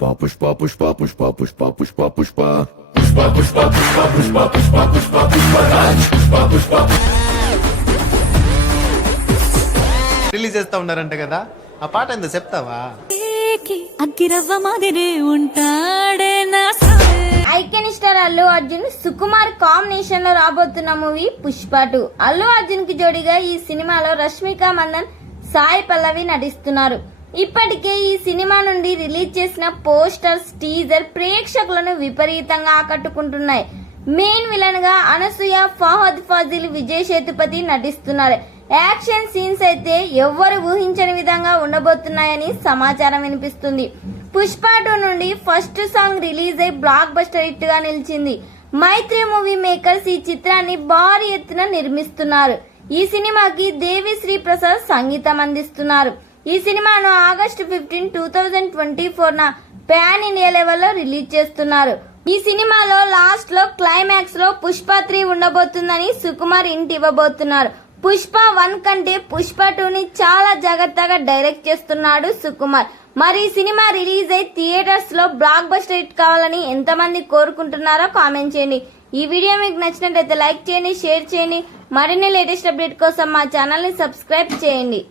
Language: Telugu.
పుష్ప పుష్ప పుష్ప పుష్ప పుష్ప పుష్ప పుష్ప పుష్ప పుష్ప పుష్ప పుష్ప పుష్ప పుష్ప పుష్పరాజ్ పుష్ప పుష్ప రిలీజ్ చేస్తా ఉన్నారంట కదా, ఆ పాట ఎంత చెప్తావా? అగ్గిరవ్వ మాదిరి ఉంటాడే నా icon star Allu Arjun Sukumar combination లో రాబోతున్న మూవీ పుష్ప 2. అల్లు అర్జున్ కి జోడిగా ఈ సినిమాలో రష్మిక మందన్, సాయి పల్లవి నటిస్తున్నారు. ఇప్పటికే ఈ సినిమా నుండి రిలీజ్ చేసిన పోస్టర్స్, టీజర్ ప్రేక్షకులను విపరీతంగా ఆకట్టుకుంటున్నాయి. మెయిన్ విలన్ గా అనసూయ, ఫహద్ ఫాజిల్, విజయ్ సేతుపతి నటిస్తున్నారు. యాక్షన్ సీన్స్ అయితే ఎవ్వరు ఊహించని విధంగా ఉండబోతున్నాయని సమాచారం వినిపిస్తుంది. పుష్ప 2 నుండి ఫస్ట్ సాంగ్ రిలీజ్ అయి బ్లాక్ బస్టర్ హిట్ గా నిలిచింది. మైత్రి మూవీ మేకర్స్ ఈ చిత్రాన్ని భారీ ఎత్తున నిర్మిస్తున్నారు. ఈ సినిమాకి దేవిశ్రీ ప్రసాద్ సంగీతం అందిస్తున్నారు. ఈ సినిమాను ఆగస్టు 15, 2024 పాన్ ఇండియా లెవెల్లో రిలీజ్ చేస్తున్నారు. ఈ సినిమాలో లాస్ట్ లో క్లైమాక్స్ లో పుష్ప 3 ఉండబోతుందని సుకుమార్ ఇంటి ఇవ్వబోతున్నారు. పుష్ప 1 కంటే పుష్ప 2ని చాలా జాగ్రత్తగా డైరెక్ట్ చేస్తున్నాడు సుకుమార్. మరి ఈ సినిమా రిలీజ్ అయి థియేటర్స్ లో బ్లాక్ బస్టర్ హిట్ కావాలని ఎంతమంది కోరుకుంటున్నారో కామెంట్ చేయండి. ఈ వీడియో మీకు నచ్చినట్లయితే లైక్ చేయండి, షేర్ చేయండి. మరిన్ని లేటెస్ట్ అప్డేట్ కోసం మా ఛానల్ ని సబ్స్క్రైబ్ చేయండి.